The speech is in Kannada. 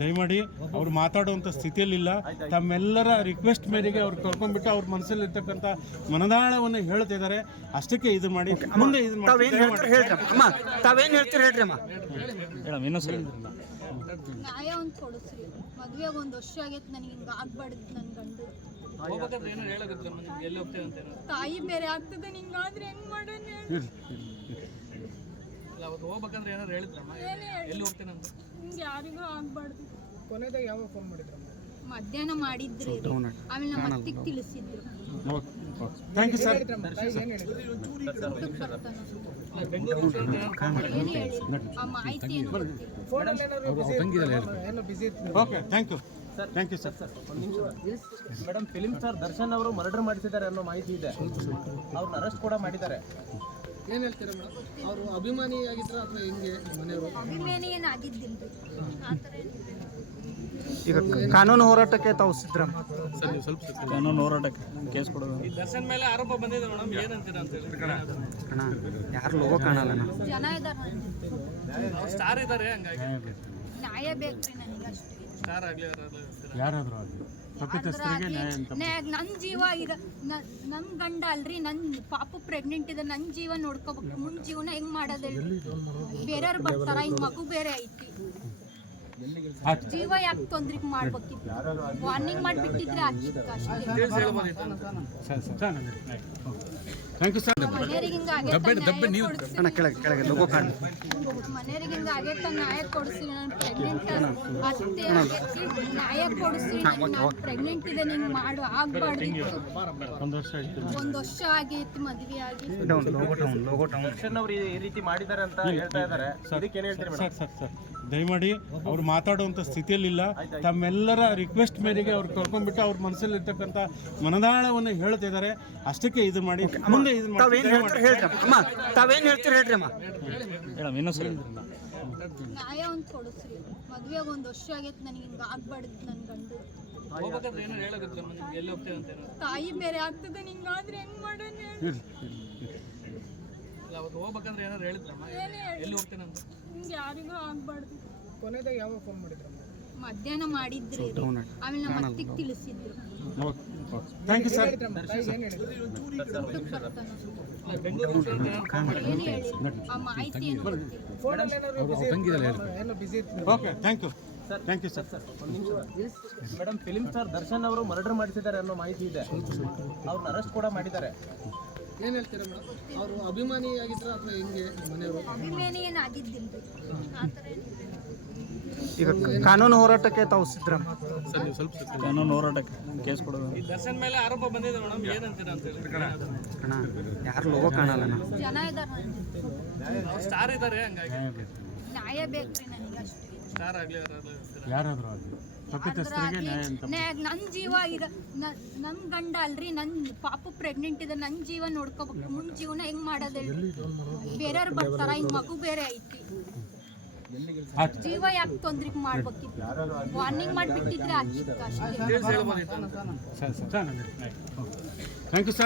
ದಯಮಾಡಿ ಅವ್ರು ಮಾತಾಡುವಂಥ ಸ್ಥಿತಿಯಲ್ಲಿಲ್ಲ. ತಮ್ಮೆಲ್ಲರ ರಿಕ್ವೆಸ್ಟ್ ಮೇರೆಗೆ ಅವ್ರು ಕರ್ಕೊಂಡ್ಬಿಟ್ಟು ಅವ್ರ ಮನಸ್ಸಲ್ಲಿ ಇರ್ತಕ್ಕಂಥ ಮನದಾಳವನ್ನು ಹೇಳ್ತಿದ್ದಾರೆ ಅಷ್ಟಕ್ಕೆ ಇದು ಮಾಡಿ ಮುಂದೆ ಇದು ಮಾಡಿ ತಾವೇನು ಹೇಳ್ತೀರಿ? ಹೇಳ್ರಿ ಅಮ್ಮ. ತಾವೇನು ಹೇಳ್ತೀರಿ? ಹೇಳ್ರಿ ಅಮ್ಮ. ನ್ಯಾಯ ಒಂದು ಕೊಡಿಸ್ರಿ. ಮದ್ವೆಗೆ ಒಂದು ವರ್ಷ ಆಗೈತಿ ನನಗೆ ಹಿಂಗೆ ನನ್ನ ಗಂಡು. ತಾಯಿ ಬೇರೆ ಆಗ್ತದೆ ನಿಂಗಾದ್ರೆ ಹೆಂಗ್ ಮಾಡೋಣ ಹೇಳು? ಏನೇ ಅಂತ ಹಿಂಗ್ ಯಾರಿಗೂ ಆಗ್ಬಾರ್ದು. ಮಧ್ಯಾಹ್ನ ಮಾಡಿದ್ರಿ. ಆಮೇಲೆ ನಮ್ಮ ಅತ್ತಿಗೆ ತಿಳಿಸಿದ್ರು. ಥ್ಯಾಂಕ್ ಯು ಸರ್ ಆ ಮಾಹಿತಿ okay thank you thank you sir madam film star Darshan ಅವರು ಮರ್ಡರ್ ಮಾಡಿಸಿದ್ದಾರೆ ಅನ್ನೋ ಮಾಹಿತಿ ಇದೆ. ಅವ್ರನ್ನ ಅರೆಸ್ಟ್ ಕೂಡ ಮಾಡಿದ್ದಾರೆ. ಅಭಿಮಾನಿ ಏನು ಆಗಿದ್ದಿಲ್ರಿ ಆ ಥರ ಏನು ಈಗ ಕಾನೂನು ಹೋರಾಟಕ್ಕೆ ತಾವು ಸ್ವಲ್ಪ ಕಾನೂನು ಹೋರಾಟಕ್ಕೆ ಕೇಸ್ ಕೊಡೋದು ಅಣ್ಣ ಯಾರು ಲೋಗೋ ಕಾಣಲ್ಲ ಅಣ್ಣ ಜನ ಇದಾರ ನ್ಯಾಯ ಬೇಕ್ರಿ ನನಗೆ ಅಷ್ಟೇ ಯಾರಾದರೂ ಆಗಲಿ ನ್ಯಾಯ ಅಂತ ನನ್ನ ಜೀವ ಇದ ನನ್ನ ಗಂಡ ಅಲ್ರಿ ನನ್ನ ಪಾಪು ಪ್ರೆಗ್ನೆಂಟ್ ಇದೆ ನನ್ನ ಜೀವ ನೋಡ್ಕೋಬೇಕು. ಮುಂದ್ ಜೀವನ ಹೆಂಗ್ ಮಾಡೋದು ಬೇರೆಯವ್ರು ಬರ್ತಾರ? ಈ ಮಗು ಬೇರೆ ಐತಿ. ಜೀವ ಯಾಕೆ ತೊಂದ್ರೆ ಮಾಡ್ಬೇಕಿತ್ತು? ವಾರ್ನಿಂಗ್ ಮಾಡಿಬಿಟ್ಟಿದ್ರೆ ಮನೆಯವರಿಗೆ ಆಗೇತ ನ್ಯಾಯ ಕೊಡಿಸಿ. ನಾನು ಪ್ರೆಗ್ನೆಂಟ್ ಅತ್ತೆ ಆಗೈತಿ ನ್ಯಾಯ ಕೊಡಿಸಿ ನಾನು ಪ್ರೆಗ್ನೆಂಟ್ ಇದೆ ನೀನು ಮಾಡು ಆಗ್ಬಾರ್ದಿತ್ತು ಒಂದು ವರ್ಷ ಆಗೈತಿ ಮದ್ವೆ ಆಗಿ. ಲೋಗೋ ಟೌನ್ ಲೋಗೋ ಟೌನ್ ದರ್ಶನ್ ಅವರು ಈ ರೀತಿ ಮಾಡಿದಾರೆ ಅಂತ ಹೇಳ್ತಾ ಇದ್ದಾರೆ. ಅದಕ್ಕೆ ಏನ್ ಹೇಳ್ತೀರಿ ದಯಮಾಡಿ ಅವ್ರು ಮಾತಾಡುವಂಥ ಸ್ಥಿತಿಯಲ್ಲಿಲ್ಲ. ತಮ್ಮೆಲ್ಲರ ರಿಕ್ವೆಸ್ಟ್ ಮೇರೆಗೆ ಅವ್ರು ಕರ್ಕೊಂಡ್ಬಿಟ್ಟು ಅವ್ರ ಮನಸ್ಸಲ್ಲಿರ್ತಕ್ಕಂಥ ಮನದಾಳವನ್ನು ಹೇಳ್ತಿದ್ದಾರೆ ಅಷ್ಟಕ್ಕೆ ಇದು ಮಾಡಿ ಮುಂದೆ ಇದು ಮಾಡಿ ತಾವೇನು ಹೇಳ್ತೀರಿ? ಹೇಳ್ರಿ ಅಮ್ಮ. ತಾವೇನು ಹೇಳ್ತೀರಿ? ಹೇಳ್ರಿ ಅಮ್ಮ. ಮೇಡಮ್ ನ್ಯಾಯ ಒಂದು ಕೊಡಿಸ್ರಿ. ಮದ್ವೆಗೆ ಒಂದು ವರ್ಷ ಆಗೈತೆ ನನಗೆ ಹಿಂಗೆ ಆಗ್ಬಾರ್ದಿತ್ತು ನನ್ನ ಗಂಡು. ತಾಯಿ ಬೇರೆ ಆಗ್ತದೆ ನಿಂಗಾದ್ರೆ ಹೆಂಗ್ ಮಾಡೋಣ ಹೇಳು? ಹೋಗ್ತೇನೆ ಅಂತ? ಹಿಂಗೆ ಯಾರಿಗೂ ಆಗ್ಬಾರ್ದು. ಮಧ್ಯಾಹ್ನ ಮಾಡಿದ್ರಿ. ಆಮೇಲೆ ನಮ್ಮ ಅತ್ತಿಗೆ ತಿಳಿಸಿದ್ರು. ಥ್ಯಾಂಕ್ ಯು ಸರ್ ಆ ಮಾಹಿತಿ ಏನು ಗೊತ್ತಿಲ್ಲ. Okay thank you thank you sir madam film star Darshan ಅವರು ಮರ್ಡರ್ ಮಾಡಿಸಿದ್ದಾರೆ ಅನ್ನೋ ಮಾಹಿತಿ ಇದೆ. ಅವ್ರನ್ನ ಅರೆಸ್ಟ್ ಕೂಡ ಮಾಡಿದ್ದಾರೆ. ಅಭಿಮಾನಿ ಏನು ಆಗಿದ್ದಿಲ್ರಿ ಆ ಥರ ಏನು ಈಗ ಕಾನೂನು ಹೋರಾಟಕ್ಕೆ ತಾವು ಸ್ವಲ್ಪ ಕಾನೂನು ಹೋರಾಟಕ್ಕೆ ಕೇಸ್ ಕೊಡೋದು. ಅಣ್ಣ ಯಾರು ಲೋಗೋ ಕಾಣಲ್ಲ ಸ್ಟಾರ್ ಇದಾರೆ ಹಂಗಾಗಿ. ನ್ಯಾಯ ಬೇಕ್ರಿ ನನಗೆ ಅಷ್ಟೇ. ಯಾರಾದರೂ ಆಗಲಿ. ತಪ್ಪಿತಸ್ಥರಿಗೆ ನ್ಯಾಯ ಅಂತ ನನ್ನ ಜೀವ ಈಗ ನನ್ನ ಗಂಡ ಅಲ್ರಿ ನನ್ನ ಪಾಪು ಪ್ರೆಗ್ನೆಂಟ್ ಇದೆ ನನ್ನ ಜೀವ ನೋಡ್ಕೋಬೇಕು. ಮುಂದ್ ಜೀವನ ಹೆಂಗ್ ಮಾಡೋದು ಬೇರೆಯವ್ರು ಬರ್ತಾರ? ಹಿಂಗ್ ಮಗು ಬೇರೆ ಐತಿ. ಜೀವ ಯಾಕೆ ತೊಂದ್ರೆ ಮಾಡ್ಬೇಕಿತ್ತು? ವಾರ್ನಿಂಗ್ ಮಾಡಿಬಿಟ್ಟಿದ್ರೆ ಆಗ್ತಿತ್ತು ಅಷ್ಟೇ. Sir sir thank you sir